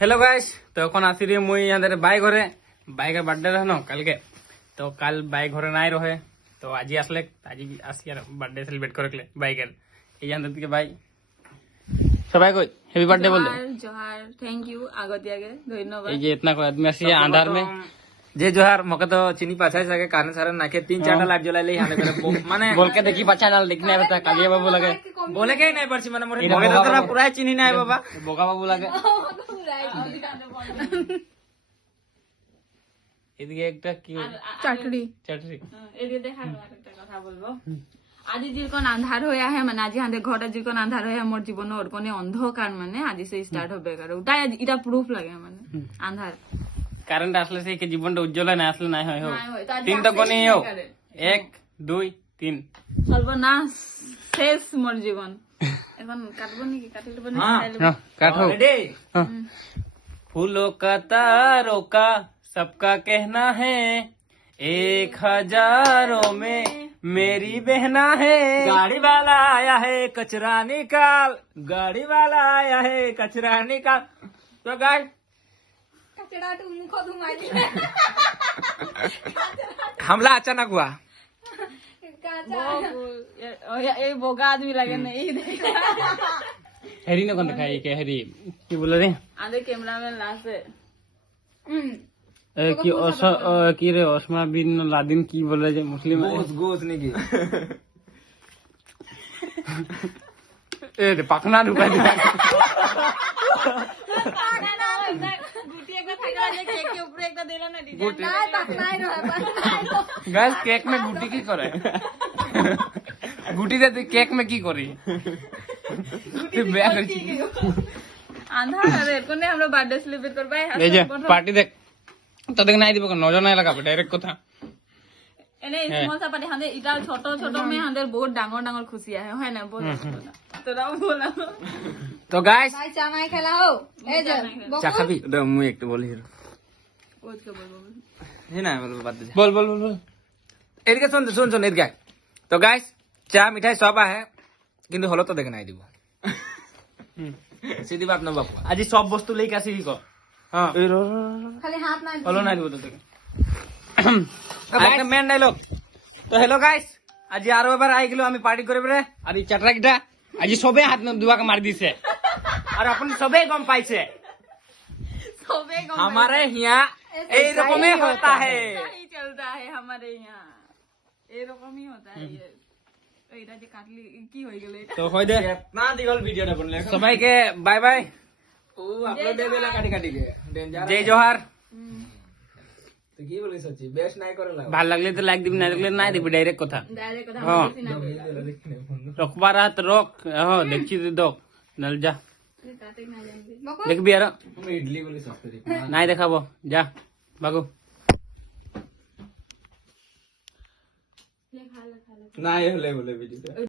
Hello guys तो এখন আসি রে মুই আমাদের বাই ঘরে বাইকের বার্থডে রহ না কালকে তো কাল বাইক ঘরে নাই রহে তো আজি আসলে আজি আসি আর বার্থডে সেলিব্রেট করে বাইকের এই আমাদের দিকে ভাই সবাই কই হ্যাপি বার্থডে বল দে जोहार थैंक यू আগতিয়াকে ধন্যবাদ এই যে इतना कोई आदमी আসি अंधार में जे जोहार मके तो चिनी पाछाय सके कारण सारे नाके 3-4 लाइट जलाइले हाने करे माने बोल के देखी बच्चा नाल देखने बता कालिया बाबू लगे बोले के नहीं परसी माने मोरे मके तो तोरा पूरा चिनी नहीं बाबा बोगा बाबू लगे এদিকে একটা কি চাটড়ি চাটরি এদিকে দেখা একটা কথা বলবো আজি যখন আন্ধার হয়ে আহে মানে আজি আমাদের ঘরটা যখন আন্ধার হয়ে মোর জীবন ওর কোনে অন্ধকার মানে আজি সে স্টার্ট হবে কারণ ওটাই এটা প্রুফ লাগে মানে আন্ধার কারেন্ট আসলে সেই কি জীবনটা উজ্জ্বল না আসলে নাই হয় হোক নাই হয়, তার তিনটা আসলেই কোণে নাই হোক কারেন্ট। 1 2 3 সর্বনাশ শেষ মোর জীবন এখন কাটবো নাকি কাটলে বনে हाँ काटो रेडी हाँ। फूलों का तारों का सबका कहना है 1000 में मेरी बहना है गाड़ी वाला आया है कचरा निकाल गाड़ी वाला आया है कचरा निकाल तो गाइस कचड़ा तू मुख धुमाई हमला अचानक हुआ ये बोगा आदमी लगे नहीं हेरी ने कौन दिखाई के हेरी की बोले रे आधे कैमरामैन लास्ट है कि की रे ओस्मा बिन लादिन की बोले जे मुस्लिम गोस नहीं की ए दे पकना रुका दे गुटी एक थाका जे केक के ऊपर एक देला ना डिजाइन ना पकनाई रहे गाइस केक में गुटी की करे गुटी दे केक में की करी तू बेया कर आंधा रे कोने हमरा बर्थडे सेलिब्रेट करबाय এই যে পার্টি দেখ তো দেখ নাই দিব নজর নাই লাগাবে ডাইরেক্ট কথা এনে স্মল सा पार्टी हंदे इटा छोटो छोटो में हंदे बहुत डांगर डांगर खुशी है ना बोल तोरा बोला তো গাইস भाई चाय खिलाओ ए जे চা খাবি মুই একটু বলি ओज के बोल है ना बोल बात दे বল বল বল বল এদিকে শুন শুন শুন এদিকে তো গাইস চা মিঠাই সব আহে কিন্তু হলো তো দেখে নাই দিব सीधी बात ना बाबू आज सब वस्तु लेके आसी को हां खाली हाथ ना হলো নাই দিব তো দেখে একটা মেন ডায়লগ তো হ্যালো গাইস আজি আরো এবার আই গেল আমি পার্টি করব রে আর এই চাটরাকিটা আজি সবে হাত দুয়াকে মার দিছে আর আপনি সবে গম পাইছে सोबे को हमारे यहाँ এই রকমই होता है ही चलता है हमारे यहाँ ए रकम ही होता है ये এইটা যে কাটলি কি হয়ে গেল এটা তো কই দে कितना दिगल वीडियो बनले সবাইকে বাই বাই ओ अपलोड दे देला काटी काटी के डेंजर জয় জোহার तो की बोली सच्ची बेस्ट नहीं करेला ভাল লাগলে তো লাইক দিবি না লাগলে নাই দিবি ডাইরেক্ট কথা डायरेक्ट কথা हाँ। বেশি না রকবার হাত রক হ্যাঁ দেখছি দক নল যা কাটে না জানবি দেখবি আর हम इडली बोली सस्ती নাই দেখাবো যা বাগু ना ये ले बोले वीडियो